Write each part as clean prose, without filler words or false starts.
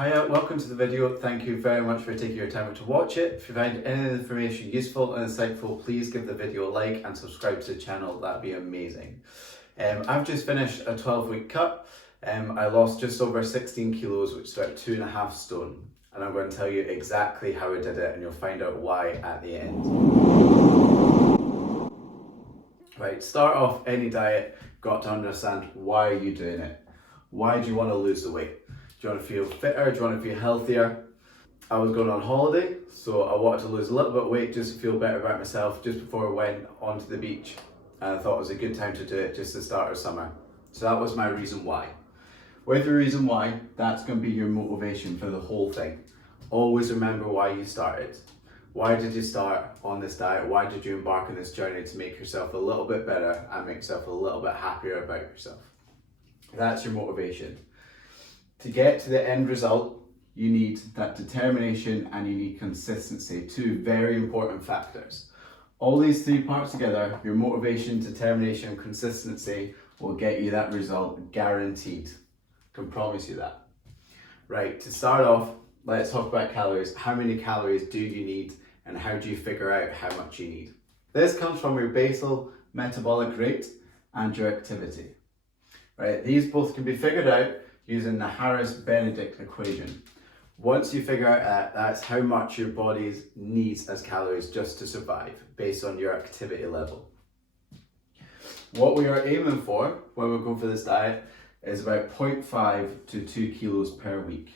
Hiya, welcome to the video. Thank you very much for taking your time to watch it. If you find any of the information useful and insightful, please give the video a like and subscribe to the channel. That'd be amazing. I've just finished a 12-week cut. I lost just over 16 kilos, which is about 2.5 stone. And I'm going to tell you exactly how I did it, and you'll find out why at the end. Right, start off any diet, got to understand why are you doing it? Why do you want to lose the weight? Do you want to feel fitter? Do you want to feel healthier? I was going on holiday, so I wanted to lose a little bit of weight just to feel better about myself just before I went onto the beach. And I thought it was a good time to do it just to start our summer. So that was my reason why. With the reason why, that's going to be your motivation for the whole thing. Always remember why you started. Why did you start on this diet? Why did you embark on this journey to make yourself a little bit better and make yourself a little bit happier about yourself? That's your motivation. To get to the end result, you need that determination and you need consistency, two very important factors. All these three parts together, your motivation, determination, and consistency will get you that result guaranteed. Can promise you that. Right, to start off, let's talk about calories. How many calories do you need and how do you figure out how much you need? This comes from your basal metabolic rate and your activity. Right, these both can be figured out using the Harris-Benedict equation. Once you figure out that, that's how much your body needs as calories just to survive based on your activity level. What we are aiming for when we go for this diet is about 0.5 to 2 kilos per week.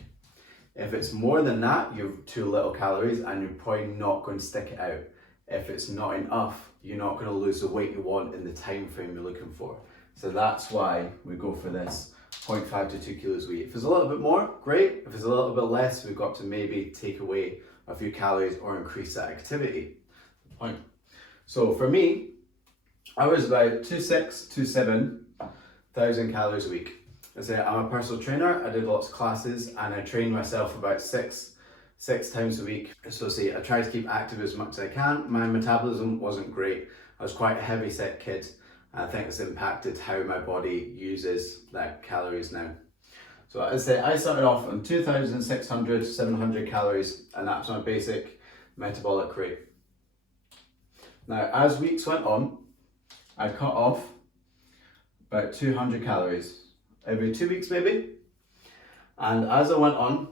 If it's more than that, you're too little calories and you're probably not going to stick it out. If it's not enough, you're not going to lose the weight you want in the time frame you're looking for. So that's why we go for this 0.5 to 2 kilos a week. If it's a little bit more, great. If it's a little bit less, we've got to maybe take away a few calories or increase that activity. Point. So for me, I was about 27,000 calories a week. As I say, I'm a personal trainer. I did lots of classes and I train myself about six times a week. So I try to keep active as much as I can. My metabolism wasn't great. I was quite a heavy set kid. I think it's impacted how my body uses that calories now. So as I say, I started off on 2,600, 700 calories, and that's my basic metabolic rate. Now, as weeks went on, I cut off about 200 calories every 2 weeks maybe. And as I went on,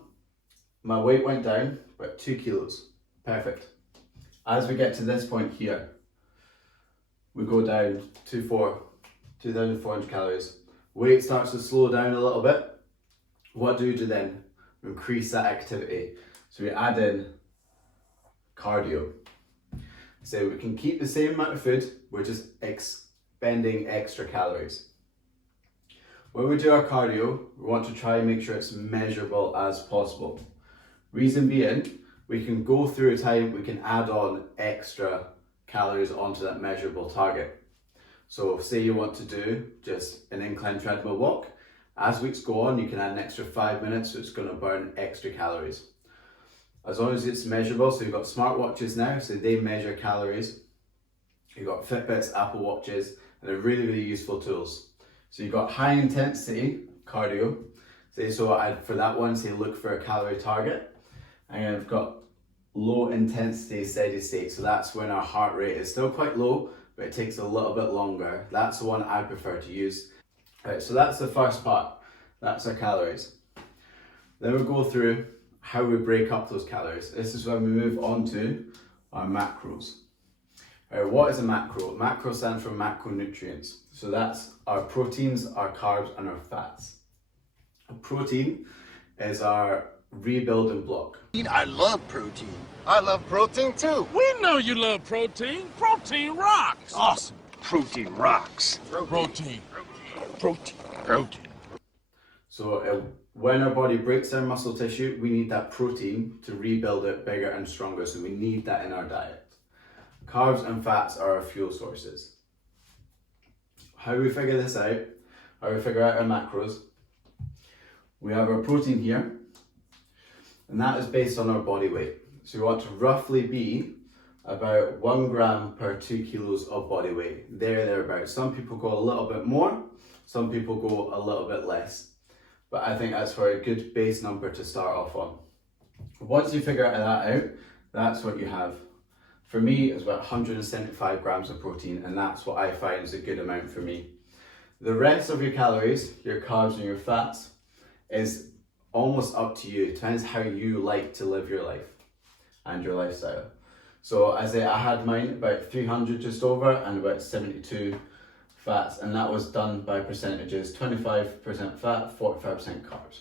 my weight went down about 2 kilos. Perfect. As we get to this point here, we go down to 2,400 calories. Weight starts to slow down a little bit. What do we do then? We increase that activity. So we add in cardio. So we can keep the same amount of food, we're just expending extra calories. When we do our cardio, we want to try and make sure it's measurable as possible. Reason being, we can go through a time, we can add on extra calories onto that measurable target. So say you want to do just an incline treadmill walk, as weeks go on you can add an extra 5 minutes, so it's going to burn extra calories. As long as it's measurable, so you've got smartwatches now, so they measure calories. You've got Fitbits, Apple Watches, and they're really, really useful tools. So you've got high intensity cardio, for that one, say look for a calorie target, and I've got low intensity steady state, so that's when our heart rate is still quite low but it takes a little bit longer. That's the one I prefer to use. Right, so that's the first part, that's our calories. Then we'll go through how we break up those calories. This is when we move on to our macros. Right, what is a macro? Macro stands for macronutrients, so that's our proteins, our carbs and our fats. A protein is our rebuilding block. I love protein. I love protein too. We know you love protein. Protein rocks. Awesome. Protein rocks. Protein. So when our body breaks down muscle tissue, we need that protein to rebuild it bigger and stronger. So we need that in our diet. Carbs and fats are our fuel sources. How do we figure this out? How do we figure out our macros? We have our protein here, and that is based on our body weight. So we want to roughly be about 1 gram per 2 kilos of body weight. Thereabouts. Some people go a little bit more, some people go a little bit less. but I think that's for a good base number to start off on. Once you figure that out, that's what you have. For me, it's about 175 grams of protein, and that's what I find is a good amount for me. The rest of your calories, your carbs and your fats, is almost up to you. It depends how you like to live your life and your lifestyle. So I had mine about 300 just over and about 72 fats, and that was done by percentages, 25% fat, 45% carbs.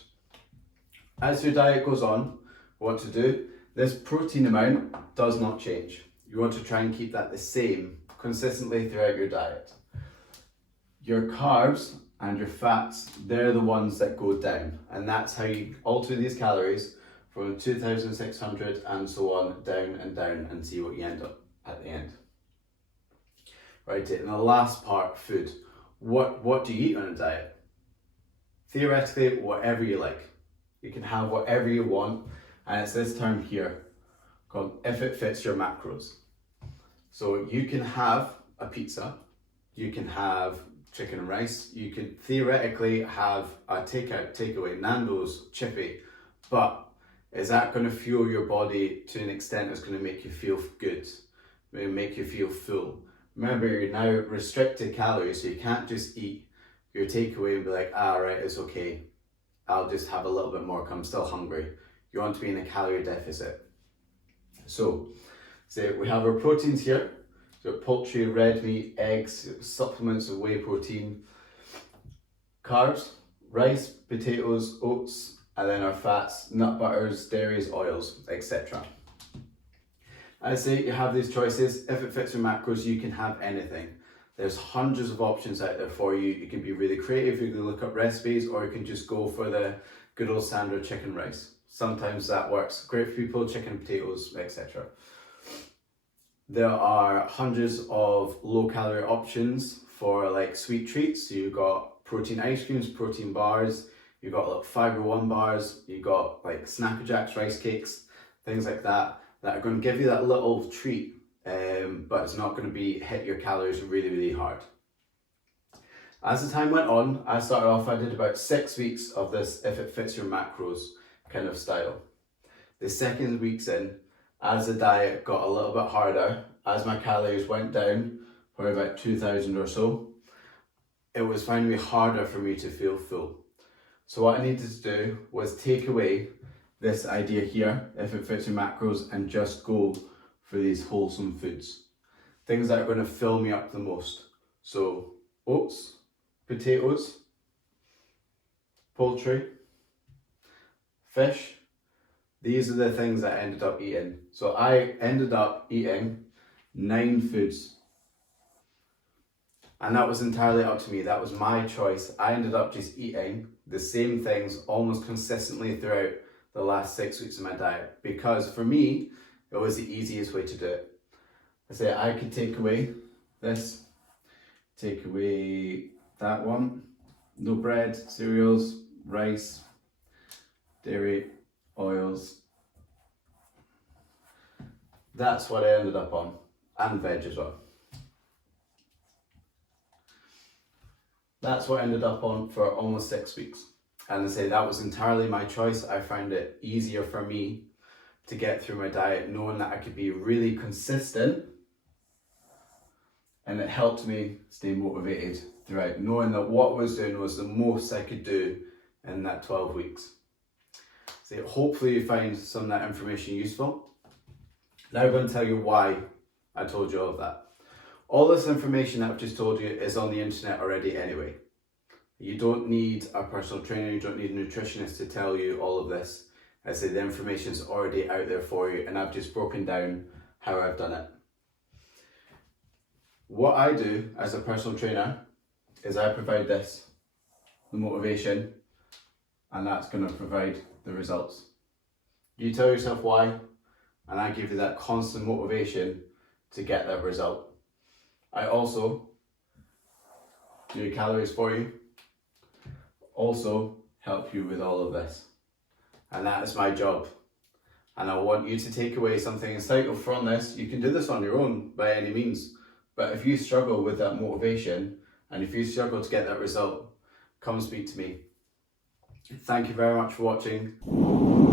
As your diet goes on, what to do, this protein amount does not change. You want to try and keep that the same consistently throughout your diet. Your carbs and your fats, they're the ones that go down, and that's how you alter these calories from 2,600 and so on, down and down, and see what you end up at the end. Right, and the last part, food. What do you eat on a diet? Theoretically, whatever you like. You can have whatever you want, and it's this term here called if it fits your macros. So you can have a pizza, you can have chicken and rice, you could theoretically have a takeaway, Nando's, Chippy, but is that going to fuel your body to an extent that's going to make you feel good, make you feel full? Remember, you're now restricted calories, so you can't just eat your takeaway and be like, right, it's okay, I'll just have a little bit more because I'm still hungry. You want to be in a calorie deficit. So we have our proteins here. So poultry, red meat, eggs, supplements of whey protein, carbs, rice, potatoes, oats, and then our fats, nut butters, dairies, oils, etc. I say you have these choices. If it fits your macros, you can have anything. There's hundreds of options out there for you. You can be really creative, you can look up recipes, or you can just go for the good old standard chicken rice. Sometimes that works great for people, chicken, potatoes, etc. There are hundreds of low calorie options for like sweet treats. So you've got protein ice creams, protein bars, you've got like Fiber One bars, you've got like Snapper Jacks, rice cakes, things like that are going to give you that little treat, but it's not going to hit your calories really, really hard. As the time went on, I did about 6 weeks of this if it fits your macros kind of style. The second week's in, as the diet got a little bit harder, as my calories went down, probably about 2,000 or so, it was finding it harder for me to feel full. So what I needed to do was take away this idea here, if it fits your macros, and just go for these wholesome foods. Things that are going to fill me up the most. So oats, potatoes, poultry, fish. These are the things I ended up eating. So I ended up eating 9 foods. And that was entirely up to me. That was my choice. I ended up just eating the same things almost consistently throughout the last 6 weeks of my diet. Because for me, it was the easiest way to do it. I could take away this, take away that one, no bread, cereals, rice, dairy, oils. That's what I ended up on, and veg as well. That's what I ended up on for almost 6 weeks. And that was entirely my choice. I found it easier for me to get through my diet, knowing that I could be really consistent, and it helped me stay motivated throughout, knowing that what I was doing was the most I could do in that 12 weeks. So hopefully you find some of that information useful. Now I'm going to tell you why I told you all of that. All this information that I've just told you is on the internet already anyway. You don't need a personal trainer, you don't need a nutritionist to tell you all of this. The information is already out there for you, and I've just broken down how I've done it. What I do as a personal trainer is I provide this, the motivation, and that's going to provide the results. You tell yourself why, and I give you that constant motivation to get that result. I also do your calories for you, also help you with all of this. And that is my job. And I want you to take away something insightful from this. You can do this on your own by any means. But if you struggle with that motivation, and if you struggle to get that result, come speak to me. Thank you very much for watching.